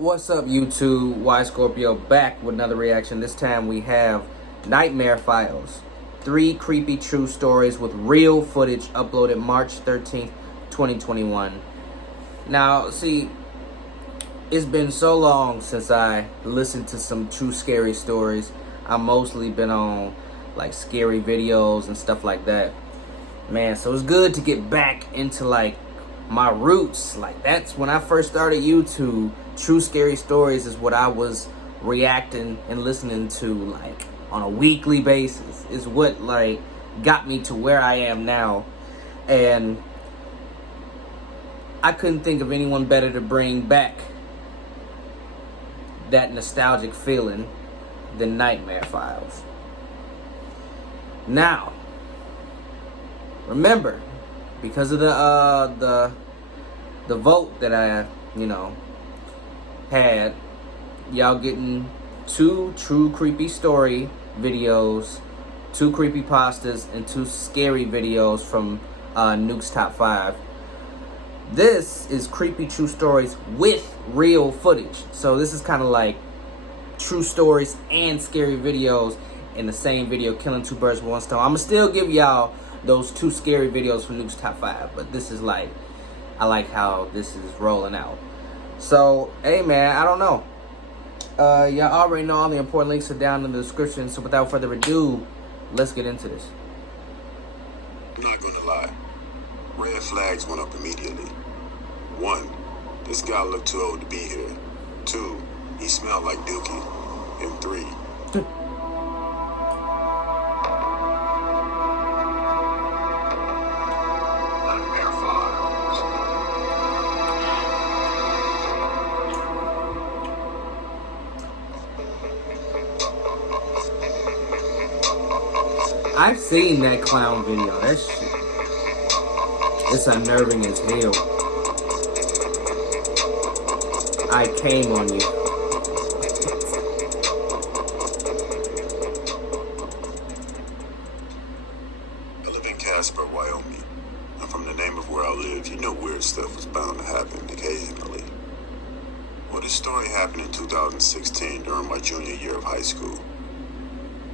What's up, YouTube? Y Scorpio back with another reaction. This time we have Nightmare Files. 3 creepy true stories with real footage uploaded March 13th, 2021. Now, see, it's been so long since I listened to some true scary stories. I've mostly been on like scary videos and stuff like that. Man, so it's good to get back into like my roots. Like, that's when I first started YouTube. True scary stories is what I was reacting and listening to like on a weekly basis. Is what like got me to where I am now. And I couldn't think of anyone better to bring back that nostalgic feeling than Nightmare Files. Now, remember, because of the vote that I had, y'all getting 2 true creepy story videos, 2 creepy pastas, and 2 scary videos from Nuke's Top 5. This is creepy true stories with real footage. So this is kind of like true stories and scary videos in the same video, killing 2 birds with one stone. I'm gonna still give y'all those 2 scary videos from Nuke's Top 5, but this is like, I like how this is rolling out. So, hey man, I don't know. Y'all already know all the important links are down in the description. So without further ado, let's get into this. I'm not gonna lie. Red flags went up immediately. 1, this guy looked too old to be here. 2, he smelled like Dookie. And 3, Nightmare Files. I've seen that clown video. That shit, it's unnerving as hell. I came on you. I live in Casper, Wyoming. And from the name of where I live, you know weird stuff was bound to happen occasionally. Well, this story happened in 2016 during my junior year of high school.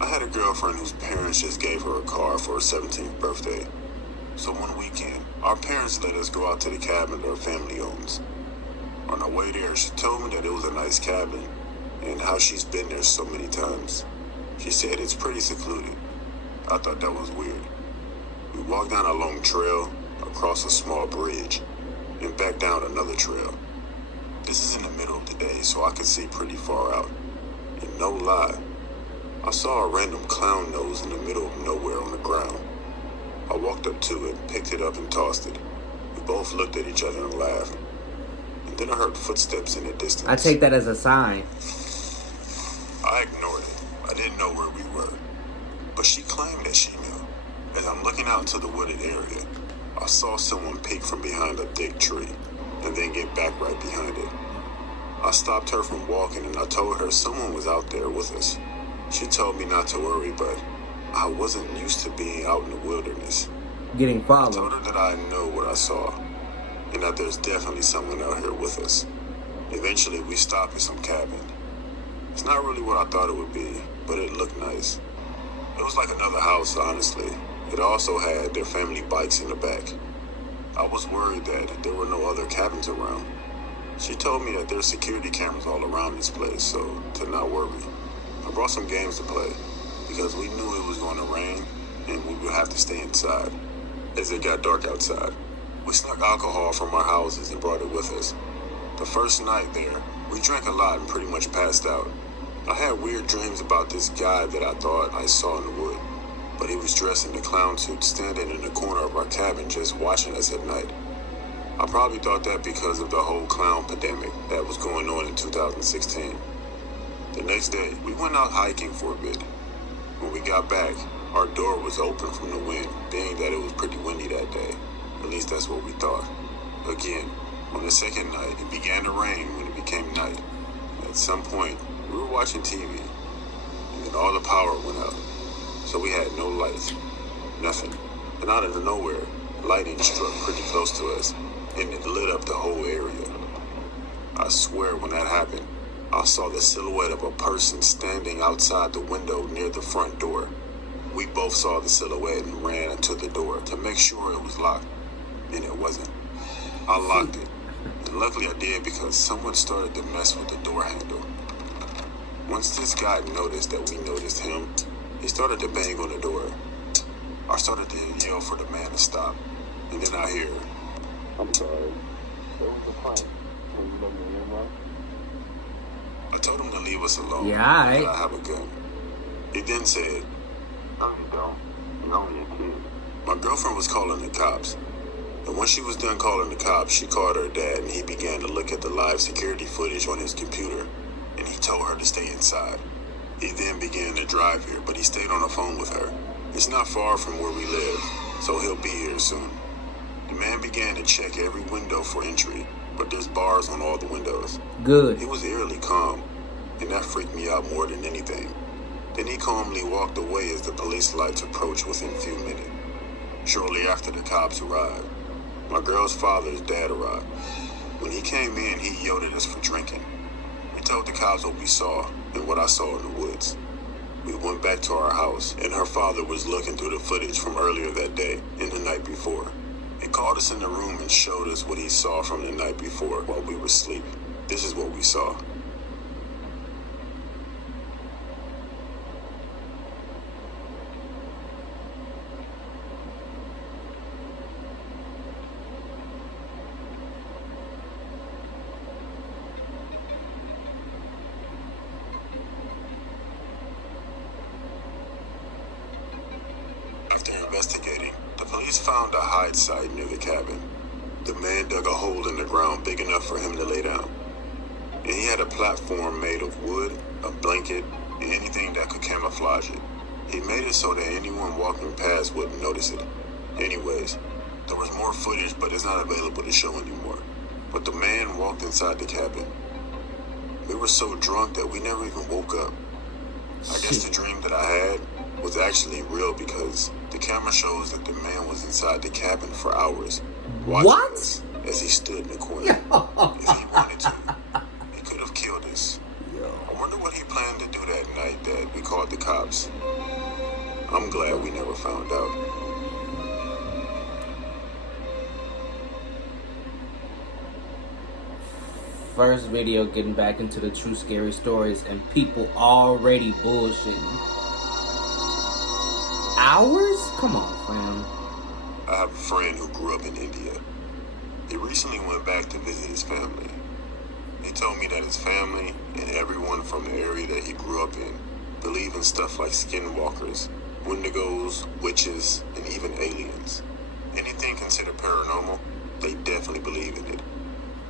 I had a girlfriend whose parents just gave her a car for her 17th birthday. So one weekend, our parents let us go out to the cabin that our family owns. On our way there, she told me that it was a nice cabin and how she's been there so many times. She said it's pretty secluded. I thought that was weird. We walked down a long trail, across a small bridge, and back down another trail. This is in the middle of the day, so I could see pretty far out. And no lie, I saw a random clown nose in the middle of nowhere on the ground. I walked up to it, picked it up, and tossed it. We both looked at each other and laughed. And then I heard footsteps in the distance. I take that as a sign. I ignored it. I didn't know where we were. But she claimed that she knew. As I'm looking out into the wooded area, I saw someone peek from behind a thick tree, and then get back right behind it. I stopped her from walking, and I told her someone was out there with us. She told me not to worry, but I wasn't used to being out in the wilderness. Getting I followed. told her that I know what I saw, and that there's definitely someone out here with us. Eventually, we stopped at some cabin. It's not really what I thought it would be, but it looked nice. It was like another house, honestly. It also had their family bikes in the back. I was worried that there were no other cabins around. She told me that there's security cameras all around this place, so to not worry. I brought some games to play, because we knew it was going to rain, and we would have to stay inside, as it got dark outside. We snuck alcohol from our houses and brought it with us. The first night there, we drank a lot and pretty much passed out. I had weird dreams about this guy that I thought I saw in the wood, but he was dressed in a clown suit standing in the corner of our cabin just watching us at night. I probably thought that because of the whole clown pandemic that was going on in 2016. The next day, we went out hiking for a bit. When we got back, our door was open from the wind, being that it was pretty windy that day. At least that's what we thought. Again, on the second night, it began to rain when it became night. At some point, we were watching TV, and then all the power went out. So we had no lights, nothing. And out of nowhere, lightning struck pretty close to us, and it lit up the whole area. I swear when that happened, I saw the silhouette of a person standing outside the window near the front door. We both saw the silhouette and ran to the door to make sure it was locked, and it wasn't. I locked it, and luckily I did because someone started to mess with the door handle. Once this guy noticed that we noticed him, he started to bang on the door. I started to yell for the man to stop, and then I hear, "I'm sorry. What was the plan? Can you let me in now?" I told him to leave us alone. Yeah, alright. That I have a gun. He then said, "No, you don't. You're only a kid." My girlfriend was calling the cops. And when she was done calling the cops, she called her dad and he began to look at the live security footage on his computer. And he told her to stay inside. He then began to drive here, but he stayed on the phone with her. It's not far from where we live, so he'll be here soon. The man began to check every window for entry, but there's bars on all the windows. Good. He was eerily calm, and that freaked me out more than anything. Then he calmly walked away as the police lights approached within a few minutes. Shortly after the cops arrived, my girl's father's dad arrived. When he came in, he yelled at us for drinking. We told the cops what we saw and what I saw in the woods. We went back to our house, and her father was looking through the footage from earlier that day and the night before. He called us in the room and showed us what he saw from the night before while we were asleep. This is what we saw. After investigating, the police found a hide site near the cabin. The man dug a hole in the ground big enough for him to lay down. And he had a platform made of wood, a blanket, and anything that could camouflage it. He made it so that anyone walking past wouldn't notice it. Anyways, there was more footage, but it's not available to show anymore. But the man walked inside the cabin. We were so drunk that we never even woke up. I guess the dream that I had was actually real because the camera shows that the man was inside the cabin for hours, watching What? us as he stood in the corner. If he wanted to, he could have killed us. I wonder what he planned to do that night that we called the cops. I'm glad we never found out. First video getting back into the true scary stories and people already bullshitting. Hours? Come on, fam. I have a friend who grew up in India. He recently went back to visit his family. He told me that his family and everyone from the area that he grew up in believe in stuff like skinwalkers, wendigos, witches, and even aliens. Anything considered paranormal, they definitely believe in it.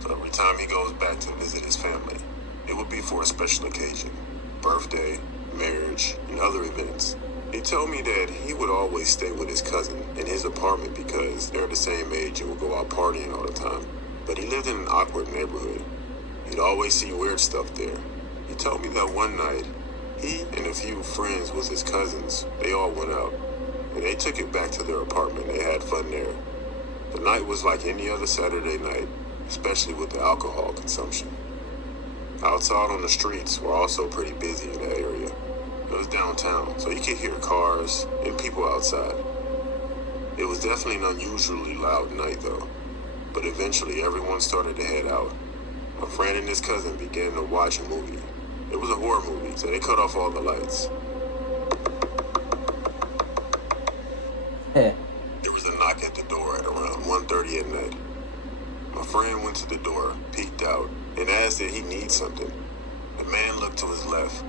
So every time he goes back to visit his family, it would be for a special occasion, birthday, marriage, and other events. He told me that he would always stay with his cousin in his apartment because they're the same age and would go out partying all the time. But he lived in an awkward neighborhood. You'd always see weird stuff there. He told me that one night, he and a few friends with his cousins, they all went out. And they took it back to their apartment. They had fun there. The night was like any other Saturday night, especially with the alcohol consumption. Outside on the streets were also pretty busy in that area. It was downtown, so you could hear cars and people outside. It was definitely an unusually loud night though, but eventually everyone started to head out. My friend and his cousin began to watch a movie. It was a horror movie, so they cut off all the lights. There was a knock at the door at around 1:30 at night. My friend went to the door, peeked out, and asked if he needs something. The man looked to his left,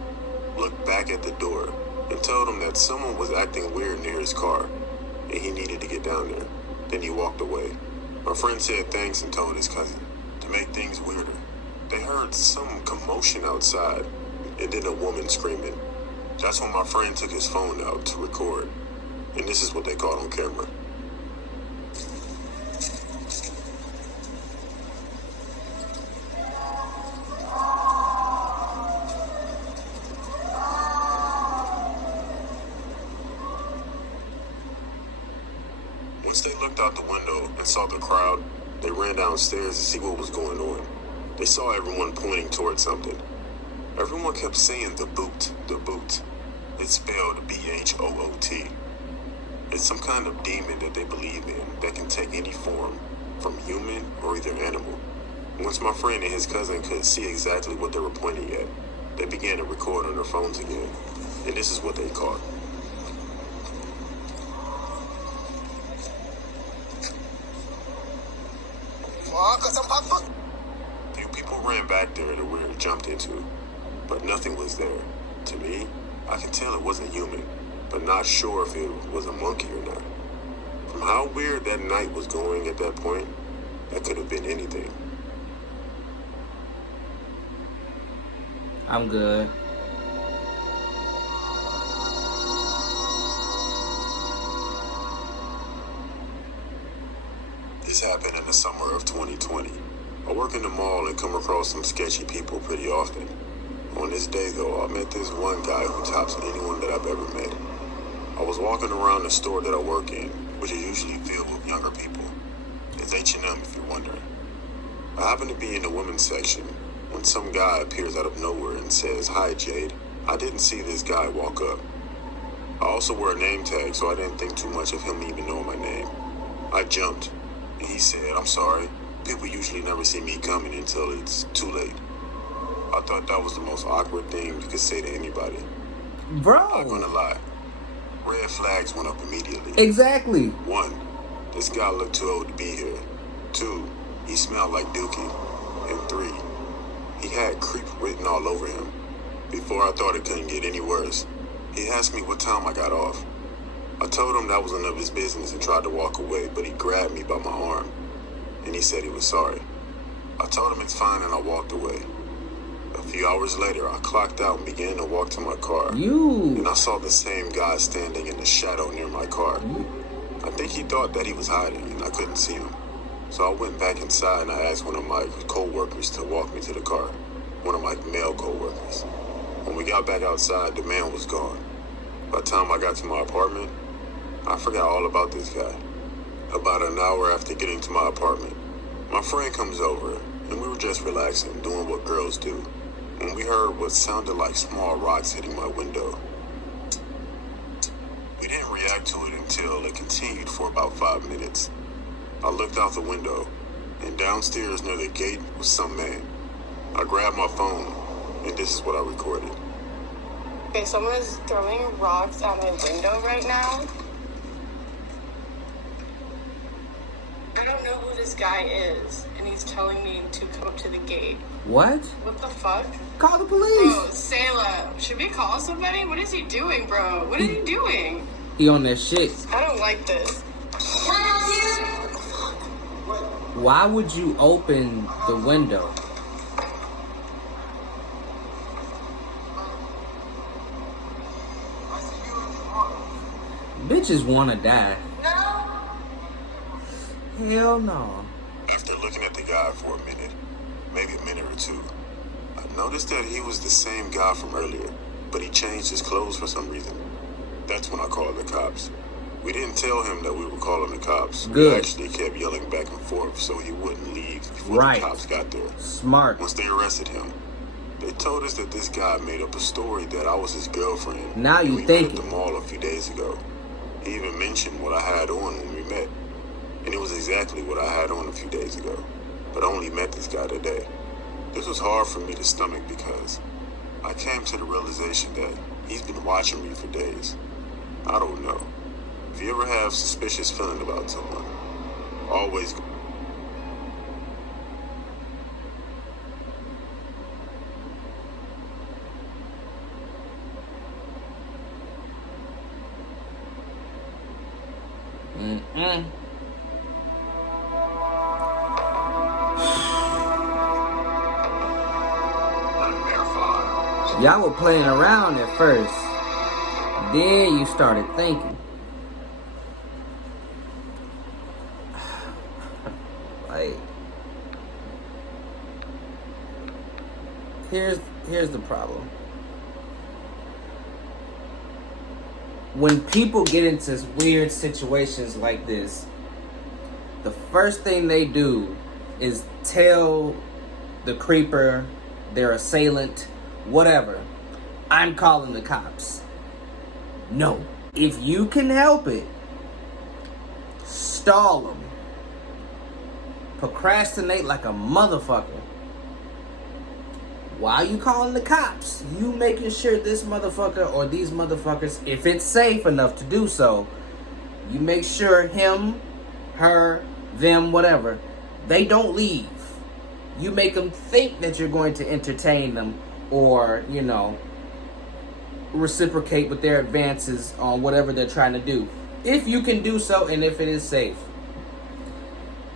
looked back at the door, and told him that someone was acting weird near his car, and he needed to get down there. Then he walked away. My friend said thanks and told his cousin. To make things weirder, they heard some commotion outside, and then a woman screaming. That's when my friend took his phone out to record, and this is what they caught on camera. Once they looked out the window and saw the crowd, they ran downstairs to see what was going on. They saw everyone pointing towards something. Everyone kept saying the boot, the boot. It's spelled B-H-O-O-T. It's some kind of demon that they believe in that can take any form, from human or either animal. Once my friend and his cousin could see exactly what they were pointing at, they began to record on their phones again. And this is what they caught. Few people ran back there that we were jumped into, but nothing was there. To me, I could tell it wasn't human, but not sure if it was a monkey or not. From how weird that night was going at that point, that could have been anything. I'm good. This happened in the summer of 2020. I work in the mall and come across some sketchy people pretty often. On this day, though, I met this one guy who tops anyone that I've ever met. I was walking around the store that I work in, which is usually filled with younger people. It's H&M, if you're wondering. I happen to be in the women's section when some guy appears out of nowhere and says, "Hi, Jade." I didn't see this guy walk up. I also wear a name tag, so I didn't think too much of him even knowing my name. I jumped, and he said, "I'm sorry. People usually never see me coming until it's too late." I thought that was the most awkward thing you could say to anybody. Bro. I'm not gonna lie. Red flags went up immediately. Exactly. 1, this guy looked too old to be here. 2, he smelled like Dookie. And 3, he had creep written all over him. Before I thought it couldn't get any worse, he asked me what time I got off. I told him that was none of his business and tried to walk away, but he grabbed me by my arm, and he said he was sorry. I told him it's fine, and I walked away. A few hours later, I clocked out and began to walk to my car. And I saw the same guy standing in the shadow near my car. I think he thought that he was hiding, and I couldn't see him. So I went back inside and I asked one of my co-workers to walk me to the car. One of my male co-workers. When we got back outside, the man was gone. By the time I got to my apartment, I forgot all about this guy. About an hour after getting to my apartment, my friend comes over, and we were just relaxing, doing what girls do, when we heard what sounded like small rocks hitting my window. We didn't react to it until it continued for about 5 minutes. I looked out the window, and downstairs near the gate was some man. I grabbed my phone, and this is what I recorded. Okay, someone is throwing rocks at my window right now. I don't know who this guy is, and he's telling me to come up to the gate. What? What the fuck? Call the police. Bro, Sayla, should we call somebody? What is he doing, bro? What is he doing? He on that shit. I don't like this. Why would you open the window? Bitches wanna die. Hell no. After looking at the guy for a minute, maybe a minute or two, I noticed that he was the same guy from earlier, but he changed his clothes for some reason. That's when I called the cops. We didn't tell him that we were calling the cops. Good. We actually kept yelling back and forth so he wouldn't leave before Right. the cops got there. Smart. Once they arrested him, they told us that this guy made up a story that I was his girlfriend. Now and you we met thinking. at the mall a few days ago. He even mentioned what I had on when we met. And it was exactly what I had on a few days ago. But I only met this guy today. This was hard for me to stomach because I came to the realization that he's been watching me for days. I don't know. If you ever have suspicious feeling about someone, always Y'all were playing around at first. Then you started thinking. Like, here's the problem. When people get into weird situations like this, the first thing they do is tell the creeper, their assailant, whatever, I'm calling the cops. No. If you can help it, stall them. Procrastinate like a motherfucker. While you calling the cops, you making sure this motherfucker or these motherfuckers, if it's safe enough to do so, you make sure him, her, them, whatever, they don't leave. You make them think that you're going to entertain them or, you know, reciprocate with their advances on whatever they're trying to do. If you can do so and if it is safe.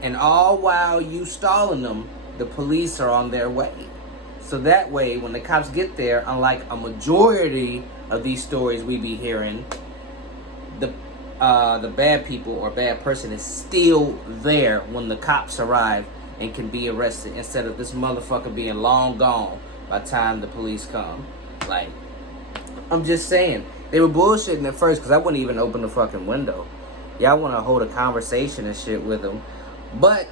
And all while you stalling them, the police are on their way. So that way, when the cops get there, unlike a majority of these stories we be hearing, the bad people or bad person is still there when the cops arrive and can be arrested, instead of this motherfucker being long gone by the time the police come. Like, I'm just saying, they were bullshitting at first because I wouldn't even open the fucking window. Y'all want to hold a conversation and shit with him, but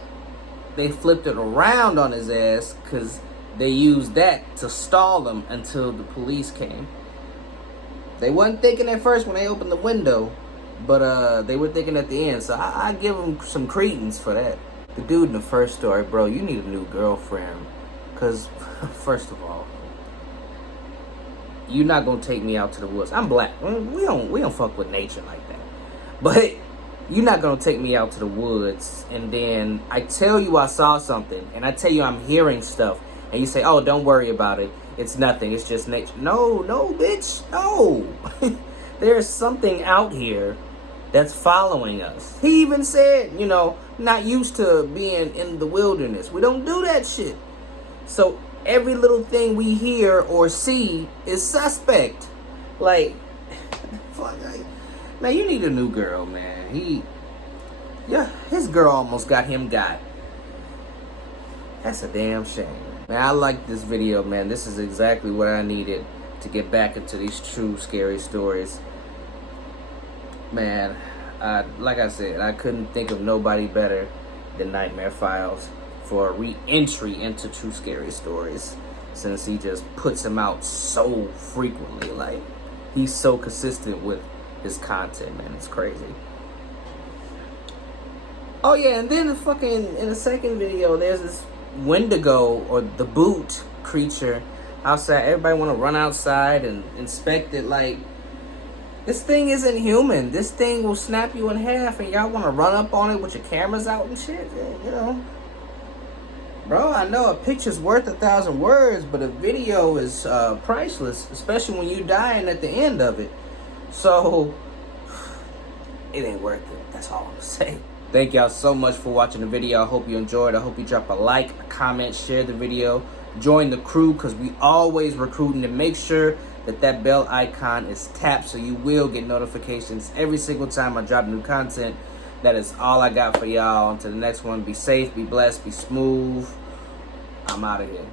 they flipped it around on his ass because they used that to stall him until the police came. They wasn't thinking at first when they opened the window, but they were thinking at the end. So I give them some credence for that. The dude in the first story, bro, you need a new girlfriend. Because, first of all, you're not going to take me out to the woods. I'm black. We don't fuck with nature like that. But you're not going to take me out to the woods. And then I tell you I saw something. And I tell you I'm hearing stuff. And you say, oh, don't worry about it. It's nothing. It's just nature. No, bitch. No. There's something out here that's following us. He even said, you know, not used to being in the wilderness. We don't do that shit. So every little thing we hear or see is suspect. Like, fuck, man, you need a new girl, man. His girl almost got him got. That's a damn shame. Man, I like this video, man. This is exactly what I needed to get back into these true scary stories. Man, like I said, I couldn't think of nobody better than Nightmare Files for a re-entry into true scary stories, since he just puts them out so frequently. Like, he's so consistent with his content, man. It's crazy. Oh yeah, and then in the second video, there's this Wendigo or the boot creature outside. Everybody want to run outside and inspect it. Like, this thing isn't human. This thing will snap you in half, and y'all want to run up on it with your cameras out and shit. You know, bro, I know a picture's worth 1,000 words, but a video is priceless, especially when you dying at the end of it. So it ain't worth it. That's all I'm saying. Thank y'all so much for watching the video. I hope you enjoyed. I hope you drop a like, a comment, share the video. Join the crew, because we always recruiting, to make sure that bell icon is tapped so you will get notifications every single time I drop new content. That is all I got for y'all. Until the next one, be safe, be blessed, be smooth. I'm out of here.